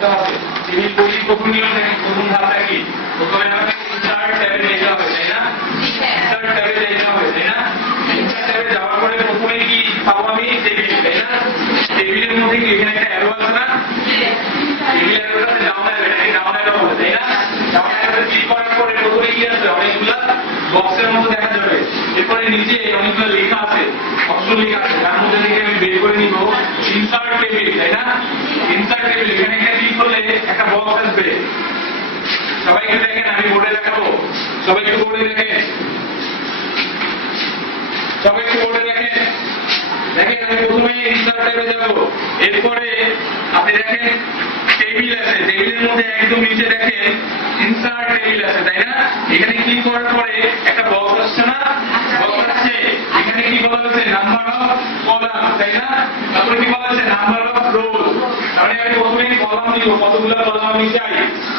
করতে হবে। টেবিল তৈরি প্রথমীয় থেকে প্রথম ধাপটা কি? প্রথমে আমাকে ইনসার্ট ট্যাবে যেতে হবে, তাই না? ইনসার্ট ট্যাবে যেতে হবে, তাই না? ইনসার্ট ট্যাবে যাওয়ার পরে প্রথমে কি পাবো আমি? টেবিল, তাই না? টেবিলের মধ্যে কি এখানে একটা অ্যারো আছে না? টেবিলের অ্যারোটাতে ডাউন অ্যারো, এটাকে ডাউন অ্যারো বলে, তাই না? ডাউন অ্যারোতে ক্লিক করার পরে প্রথমে কি আছে? অনেকগুলা বক্সের মতো দেখা যাবে। এরপরে নিচে অনেকগুলো লেখা আছে, অপশন লেখা আছে, তার মধ্যে থেকে আমি বের করে নিব ইনসার্ট টেবিল, তাই না? ইনসার্ট টেবিল, এখানে একটা ক্লিক করলে একটা বক্স আসবে। সবাইকে দেখেন, আমি বোর্ডে দেখাবো, সবাইকে বোর্ডে দেখেন, সবাইকে বোর্ডে দেখেন। দেখেন আমি প্রথমে ইনসার্ট ট্যাবে যাব, এরপরে আপনি দেখেন টেবিল আছে, টেবিলের মধ্যে একদম নিচে দেখেন ইনসার্ট টেবিল আছে, তাই না? এখানে ক্লিক করার পরে একটা বক্স আসছে না? বক্স আসছে, এখানে কি বলা হয়েছে? নাম্বার অফ কলাম, তাই না? তারপরে কি বলা হয়েছে? Number of roll. তাহলে আমি প্রথমে কলাম দিব, কতগুলো কলাম আমি চাই,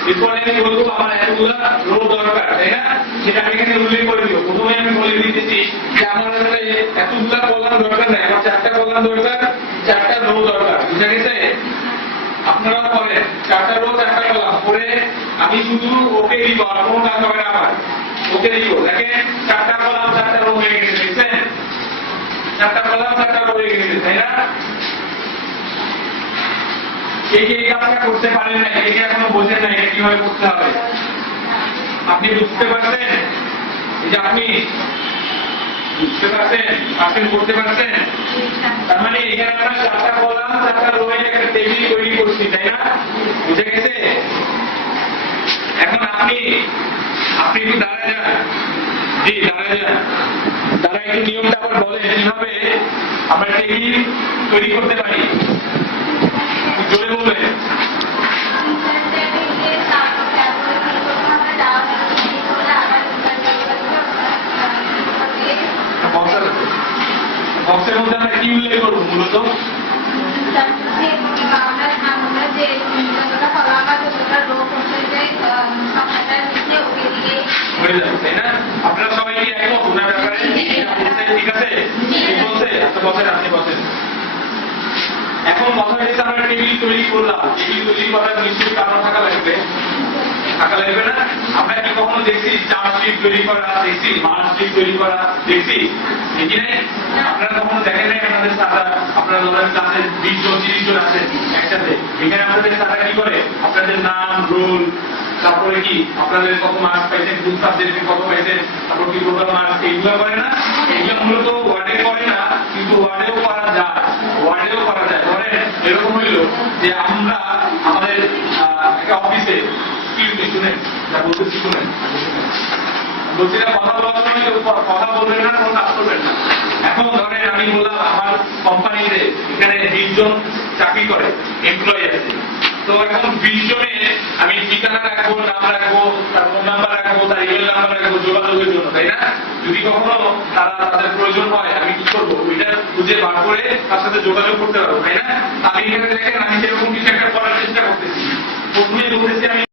এরপরে আমি বলবো আমার এতগুলো রো দরকার, তাই না? সেটা আমি এখানে উল্লেখ করে দিব। প্রথমে আমি বলে দিতেছি যে আমার আসলে এতগুলো কলাম দরকার নাই, আমার 4টা কলাম দরকার, 4টা রো দরকার। বুঝা গেছে? আপনারা বলেন 4টা রো 4টা কলাম করে আমি শুধু ওকে দিব, আর কোনো কাজ হবে না আমার। ওকে দিব, দেখেন 4টা কলাম 4টা রো হয়ে গেছে, দেখছেন? 4টা কলাম 4টা রো হয়ে গেছে, তাই না? কে কে এই কাজটা করতে পারেন না? কে কে এখনো বোঝেন না এটা কিভাবে করতে হবে? আপনি বুঝতে পারছেন? এই যে আপনি বুঝতে পারছেন, আপনি করতে পারছেন? তার মানে এখানে আমরা 4টা কলাম 4টা রো এর একটা টেবিল তৈরি করছি, তাই না? বুঝে গেছে? এখন আপনি একটু দাঁড়ায় যান, জি দাঁড়ায় যান, দাঁড়ায় একটু নিয়মটা আবার বলেন কিভাবে আমরা টেবিল তৈরি করতে পারি, জোরে বলবেন। বক্সের মধ্যে আমরা কি উল্লেখ করবো মূলত? হয়ে যাবে, তাই না? আপনারা সবাই কি একমত ওনার ব্যাপারে? ঠিক আছে, ঠিক বলছে? আচ্ছা বসেন, আপনি বসেন। এখন কথা হচ্ছে আমরা টেবিল তৈরি করলাম, টেবিল তৈরি করার নিশ্চয়ই কারণ থাকা লাগবে না? আমরা কি কখনো দেখছি চার্ট শিট তৈরি করা দেখছি, মার্ক শিট তৈরি করা দেখছি, দেখি নাই? আপনারা কখনো দেখেন নাই? আপনাদের স্যাররা, আপনারা ধরেন ক্লাসের 20 জন 30 জন আছেন একসাথে, এখানে আপনাদের স্যাররা কি করে? আপনাদের নাম, রোল, তারপরে কি আপনাদের কত মার্কস পাইছেন, কোন সাবজেক্টে কত পাইছেন, তারপর কি টোটাল মার্কস, এইগুলো করে না? এগুলো মূলত ওয়ার্ডে করে না, কিন্তু ওয়ার্ডেও করা যায়, ওয়ার্ডেও করা যায়। ধরেন এরকম হইল যে আমরা আমাদের একটা অফিসে শুনেন, যা বলতেছি শুনেন, বলছি না কথা বলার সময় কথা বলবেন না, কোনো কাজ করবেন না। এখন ধরেন আমি বললাম আমার কোম্পানিতে এখানে 20 জন চাকরি করে, এমপ্লয়ি আছে। তো এখন 20 জনে আমি ঠিকানা রাখবো, নাম রাখবো, তার ফোন নাম্বার রাখবো, তার ইমেল নাম্বার রাখবো যোগাযোগের জন্য, তাই না? যদি কখনো তাদের প্রয়োজন হয় আমি কি করবো? ওইটা খুঁজে বার করে তার সাথে যোগাযোগ করতে পারবো, তাই না? আমি এখানে দেখেন আমি সেরকম কিছু একটা করার চেষ্টা করতেছি। প্রথমে বলতেছি আমি